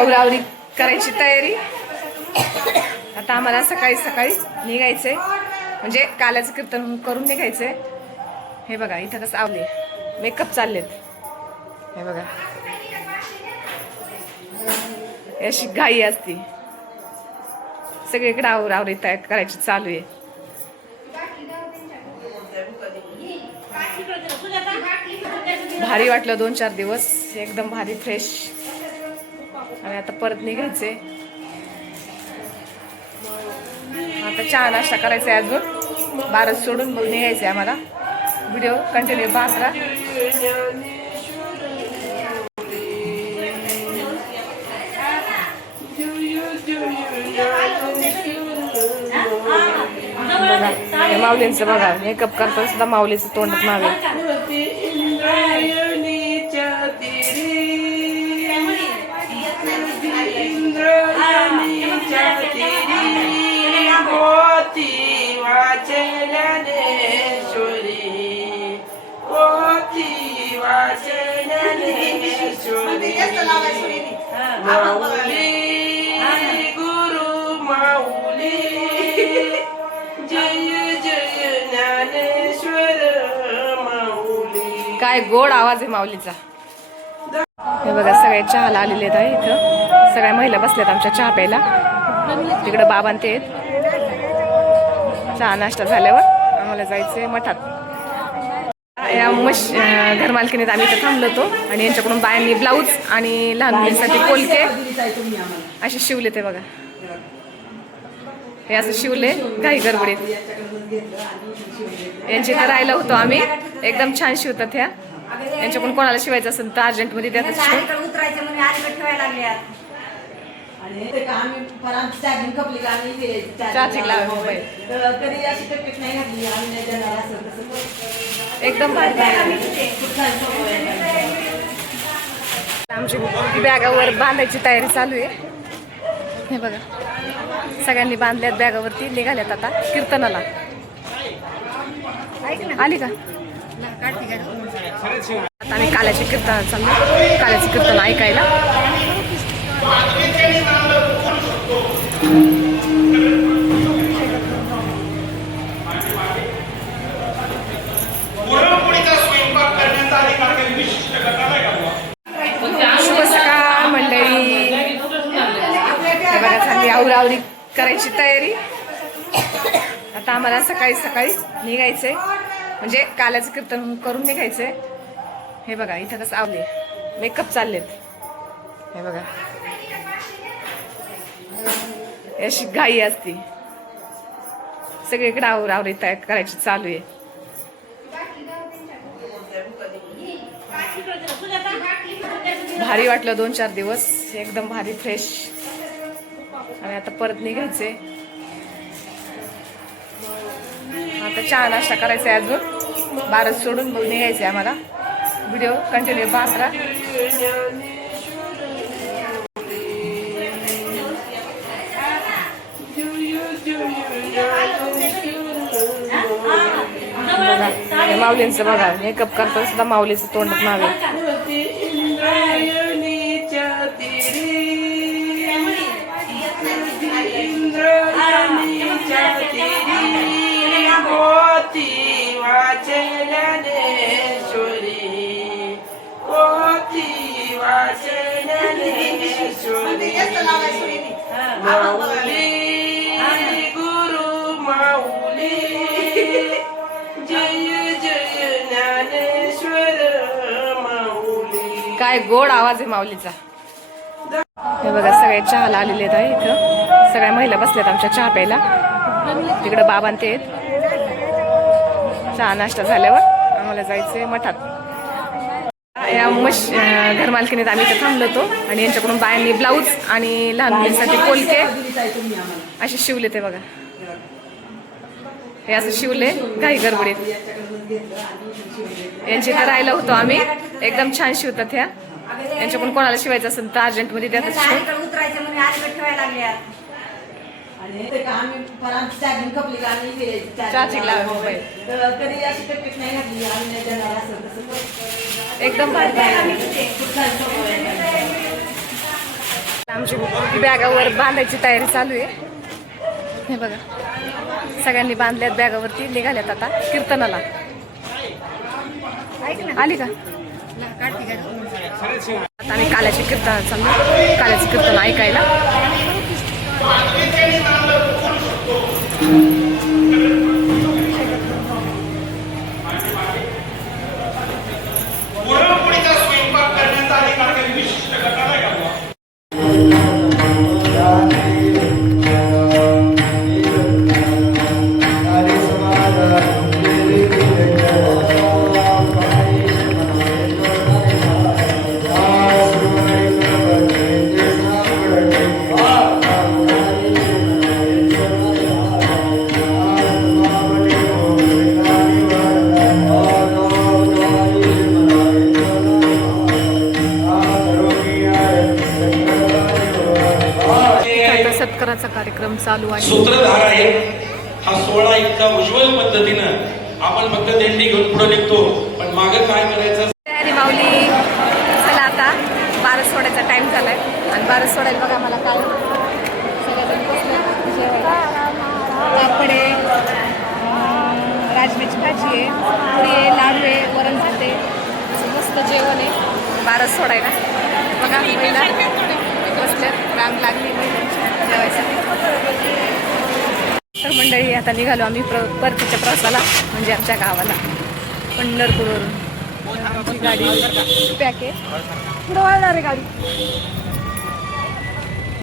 आवरावरी करायची तयारी। आता आम्हाला सकाळी सकाळी निघायचंय, म्हणजे काल्याचं कीर्तन करून निघायचंय। हे बघा इथं कसं आवले मेकअप चाललेत, हे बघा अशी घाई असती सगळीकडे आवरावरी तयार करायची चालू आहे। भारी वाटलं 2-4 दिवस, एकदम भारी फ्रेश। आणि आता परत निघायचे, आता चहा नाश्ता करायचा आहे, अजून 12 सोडून मग निघायचे आम्हाला। व्हिडिओ कंटिन्यू पाहत राहा। माऊलींचं बघा मेकअप करताना सुद्धा माऊलीचं तोंडात नाव आहे। गुरु माऊली जय जय ज्ञानेश्वर माऊली। काय गोड आवाज आहे माऊलीचा। हे बघा सगळे चहाला आलेले आहेत इथं, सगळ्या महिला बसल्यात आमच्या चहा प्यायला। तिकडे बाबां ते आहेत। चहा नाश्ता झाल्यावर आम्हाला जायचंय मठात। या घरमालकीने आम्ही इथं थांबलो होतो, आणि यांच्याकडून बायांनी ब्लाऊज आणि लहान मुलींसाठी कोलके असे शिवले। ते बघा हे असं शिवले घाई गडबडीत। यांची इथं राहिलं होतो आम्ही, एकदम छान शिवतात ह्या। यांच्याकडून कोणाला शिवायचं असेल तर अर्जंटमध्ये देतात शिवून। एकदम आमची बॅगावर बांधायची तयारी चालू आहे। हे बघा सगळ्यांनी बांधल्यात बॅगावरती, निघाल्यात आता कीर्तनाला। आली का? आता आम्ही काल्याच्या कीर्तनाला चाललो, काल्याचं कीर्तन ऐकायला। शुभ सकाळ मंडळी, हे बघा झाली आवरावरी करायची तयारी। आता आम्हाला सकाळी सकाळी निघायचंय, म्हणजे काल्याचं कीर्तन करून निघायचंय। हे बघा इथं कसं आवले मेकअप चाललेत, हे बघा अशी घाई असती सगळीकडे आवरावरी तयार करायची चालू आहे। भारी वाटलं 2-4 दिवस, एकदम भारी फ्रेश। आणि आता परत निघायचे, आता चहा नाश्ता करायचा आहे, अजून 12 सोडून मग निघायचे आम्हाला। व्हिडिओ कंटिन्यू पाहत राहा। माऊलींचं बघा मेकअप करताना सुद्धा माऊलीचं तोंडात नाव आहे। गुरु माऊली जय जय ज्ञानेश्वर माऊली। काय गोड आवाज आहे माऊलीचा। हे बघा सगळे चहाला आलेले आहेत इथं, सगळ्या महिला बसल्यात आमच्या चहा प्यायला। तिकडे बाबां ते आहेत। चहा नाश्ता झाल्यावर आम्हाला जायचंय मठात। या घरमालकीने आम्ही इथं थांबलो होतो, आणि यांच्याकडून बायांनी ब्लाऊज आणि लहान मुलींसाठी कोलके असे शिवले। ते बघा हे असं शिवले घाई गडबडीत। यांची इथं राहिलं होतो आम्ही, एकदम छान शिवतात ह्या। यांच्याकडून कोणाला शिवायचं असेल तर अर्जंटमध्ये देतात शिवून। एकदम आमची बॅगावर बांधायची तयारी चालू आहे. हे बघा सगळ्यांनी बांधल्यात बॅगावरती, निघाल्यात आता कीर्तनाला. आली का? आता आम्ही काल्याचे कीर्तन चाललो, काल्याचे कीर्तन ऐकायला. पुरणपोळीचा स्वयंपाक करण्याचा अधिकार काही विशिष्ट गटाला आहे का? आता सत्काराचा कार्यक्रम चालू आहे. सूत्रधार आहे. हा सोहळा इतका उज्ज्वल पद्धतीनं आपण फक्त दिंडी घेऊन पुढे निघतो, पण मागं काय करायचं. तयारी माऊली. चला आता बारस सोडायचा टाइम झालाय आणि बारस सोडायला बघा मला काय सगळ्याजण बसले जेवायला. पापड आहे, राजम्याची भाजी आहे, पुरी आहे, लाडू आहे, वरण भात आहे, असं मस्त जेवण आहे बारस सोडायला. बघा महिला बसल्यात, रांग लागली महिलांची जेवायसाठी. तर मंडळी आता निघालो आम्ही परतीच्या प्रवासाला, म्हणजे आमच्या गावाला पंढरपूरवरून. आमची गाडी पॅक आहे, पुढं वळणार आहे गाडी.